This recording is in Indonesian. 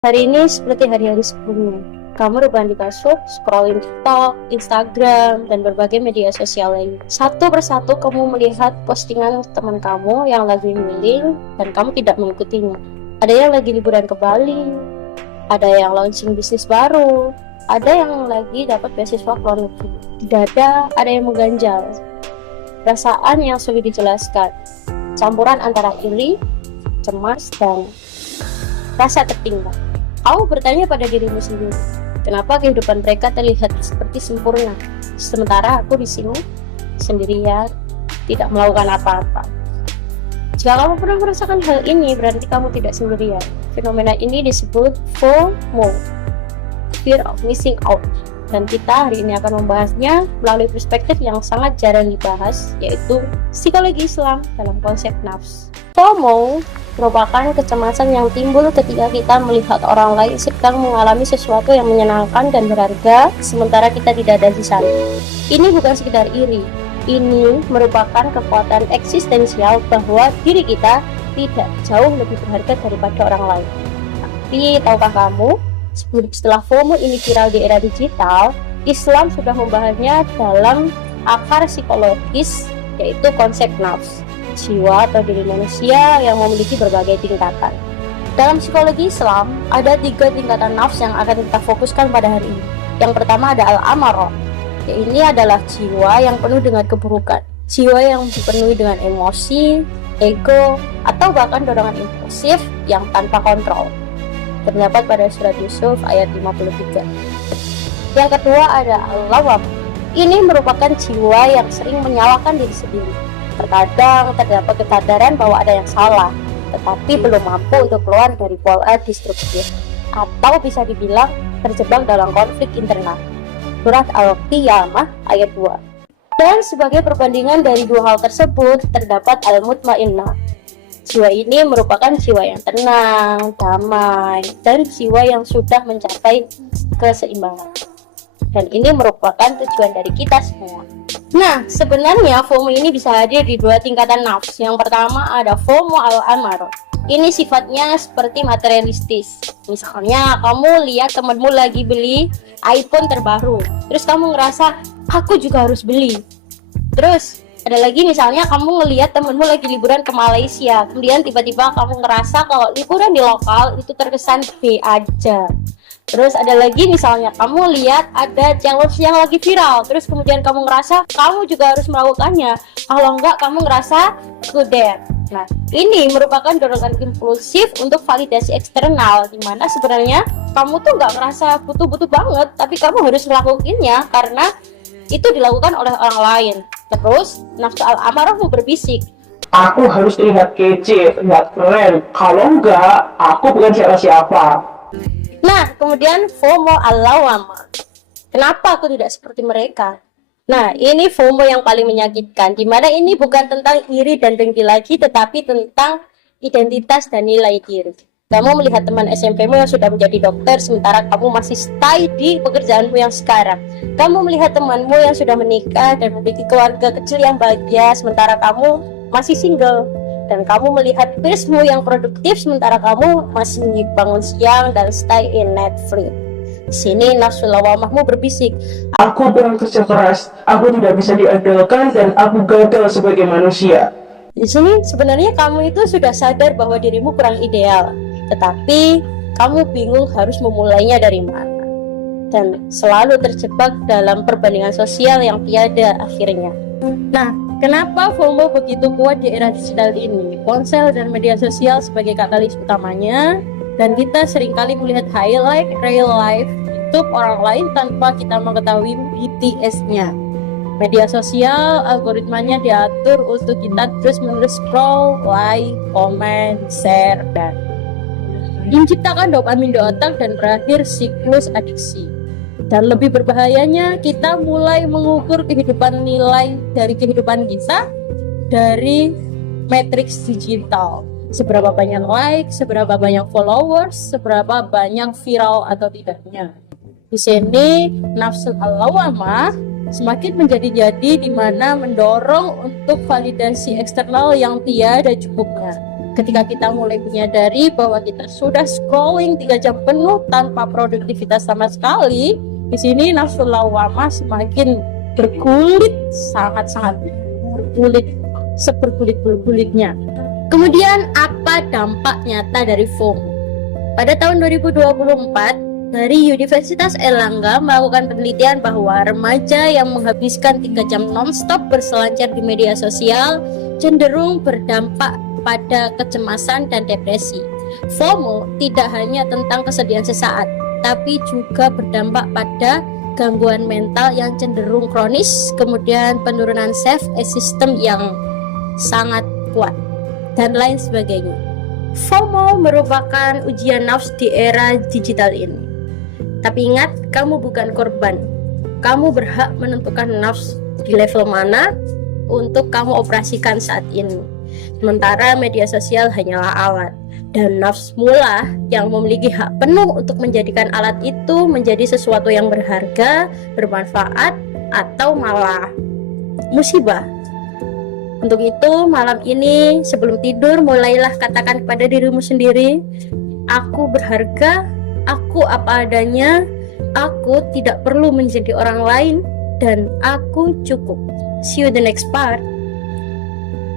Hari ini seperti hari-hari sebelumnya, kamu rebahan di kasur, scrolling TikTok, Instagram, dan berbagai media sosial lain. Satu persatu kamu melihat postingan teman kamu yang lagi healing dan kamu tidak mengikutinya. Ada yang lagi liburan ke Bali, ada yang launching bisnis baru, ada yang lagi dapat beasiswa ke luar negeri. Di dada ada yang mengganjal. Perasaan yang sulit dijelaskan, campuran antara iri, cemas, dan rasa tertinggal. Kamu bertanya pada dirimu sendiri, kenapa kehidupan mereka terlihat seperti sempurna, sementara aku di sini sendirian, tidak melakukan apa-apa. Jika kamu pernah merasakan hal ini, berarti kamu tidak sendirian. Fenomena ini disebut FOMO, Fear of Missing Out. Dan kita hari ini akan membahasnya melalui perspektif yang sangat jarang dibahas, yaitu psikologi Islam dalam konsep nafs. FOMO merupakan kecemasan yang timbul ketika kita melihat orang lain sedang mengalami sesuatu yang menyenangkan dan berharga, sementara kita tidak ada di sana. Ini bukan sekedar iri, ini merupakan kekuatan eksistensial bahwa diri kita tidak jauh lebih berharga daripada orang lain. Tapi tahukah kamu, setelah FOMO ini viral di era digital, Islam sudah membahasnya dalam akar psikologis, yaitu konsep nafs, jiwa atau diri manusia yang memiliki berbagai tingkatan. Dalam psikologi Islam, ada 3 tingkatan nafs yang akan kita fokuskan pada hari ini. Yang pertama ada al-amarah. Ini adalah jiwa yang penuh dengan keburukan, jiwa yang dipenuhi dengan emosi, ego, atau bahkan dorongan impulsif yang tanpa kontrol. Terdapat pada surat Yusuf ayat 53. Yang kedua ada al-lawam. Ini merupakan jiwa yang sering menyalahkan diri sendiri. Terkadang terdapat kesadaran bahwa ada yang salah, tetapi belum mampu untuk keluar dari pola destruktif, atau bisa dibilang terjebak dalam konflik internal. Surat Al-Qiyamah ayat 2. Dan sebagai perbandingan dari dua hal tersebut, terdapat al-mutmainnah. Jiwa ini merupakan jiwa yang tenang, damai, dan jiwa yang sudah mencapai keseimbangan. Dan ini merupakan tujuan dari kita semua. Nah, sebenarnya FOMO ini bisa hadir di 2 tingkatan nafs. Yang pertama ada FOMO al-amarah. Ini sifatnya seperti materialistis. Misalnya, kamu lihat temanmu lagi beli iPhone terbaru, terus kamu ngerasa, aku juga harus beli. Terus, ada lagi misalnya kamu ngelihat temenmu lagi liburan ke Malaysia, kemudian tiba-tiba kamu ngerasa kalau liburan di lokal itu terkesan B aja. Terus ada lagi misalnya kamu lihat ada challenge yang lagi viral, terus kemudian kamu ngerasa kamu juga harus melakukannya, kalau enggak kamu ngerasa kudet. Nah, ini merupakan dorongan impulsif untuk validasi eksternal, dimana sebenarnya kamu tuh nggak ngerasa butuh-butuh banget, tapi kamu harus melakukannya karena itu dilakukan oleh orang lain. Terus nafsu al-amarahmu berbisik, Aku harus terlihat kece, terlihat keren. Kalau enggak, aku bukan siapa-siapa. Nah, kemudian FOMO al-lawamah. Kenapa aku tidak seperti mereka? Nah, ini FOMO yang paling menyakitkan, di mana ini bukan tentang iri dan dengki lagi, tetapi tentang identitas dan nilai diri. Kamu melihat teman SMP-mu yang sudah menjadi dokter, sementara kamu masih stay di pekerjaanmu yang sekarang. Kamu melihat temanmu yang sudah menikah dan memiliki keluarga kecil yang bahagia, sementara kamu masih single. Dan kamu melihat peersmu yang produktif, sementara kamu masih bangun siang dan stay in Netflix. Di sini nafsu lawamahmu berbisik, Aku kurang kerja keras, aku tidak bisa diandalkan, dan aku gagal sebagai manusia. di sini sebenarnya kamu itu sudah sadar bahwa dirimu kurang ideal, tetapi kamu bingung harus memulainya dari mana. Dan selalu terjebak dalam perbandingan sosial yang tiada akhirnya. Nah, kenapa FOMO begitu kuat di era digital ini? Ponsel dan media sosial sebagai katalis utamanya, dan kita seringkali melihat highlight real life YouTube orang lain tanpa kita mengetahui BTS-nya. Media sosial, algoritmanya diatur untuk kita terus-menerus scroll, like, comment, share, dan menciptakan dopamin di otak dan berakhir siklus adiksi. Dan lebih berbahayanya, kita mulai mengukur kehidupan nilai dari kehidupan kita dari matriks digital. Seberapa banyak like, seberapa banyak followers, seberapa banyak viral atau tidaknya. Di sini nafsu al-lawamah semakin menjadi-jadi, di mana mendorong untuk validasi eksternal yang tiada cukupnya. Ketika kita mulai menyadari bahwa kita sudah scrolling 3 jam penuh tanpa produktivitas sama sekali, di sini nafsu lawamah semakin bergulit, sangat-sangat bergulit, sebergulit-bergulitnya. Kemudian apa dampak nyata dari FOMO? Pada tahun 2024, dari Universitas Airlangga melakukan penelitian bahwa remaja yang menghabiskan 3 jam non-stop berselancar di media sosial cenderung berdampak pada kecemasan dan depresi. FOMO tidak hanya tentang kesedihan sesaat, tapi juga berdampak pada gangguan mental yang cenderung kronis, kemudian penurunan self-esteem yang sangat kuat, dan lain sebagainya. FOMO merupakan ujian nafs di era digital ini. Tapi ingat, kamu bukan korban. Kamu berhak menentukan nafs di level mana untuk kamu operasikan saat ini. Sementara media sosial hanyalah alat, dan nafsmulah yang memiliki hak penuh untuk menjadikan alat itu menjadi sesuatu yang berharga, bermanfaat, atau malah musibah. Untuk itu, malam ini sebelum tidur, mulailah katakan kepada dirimu sendiri, aku berharga, aku apa adanya, aku tidak perlu menjadi orang lain, dan aku cukup. See you the next part.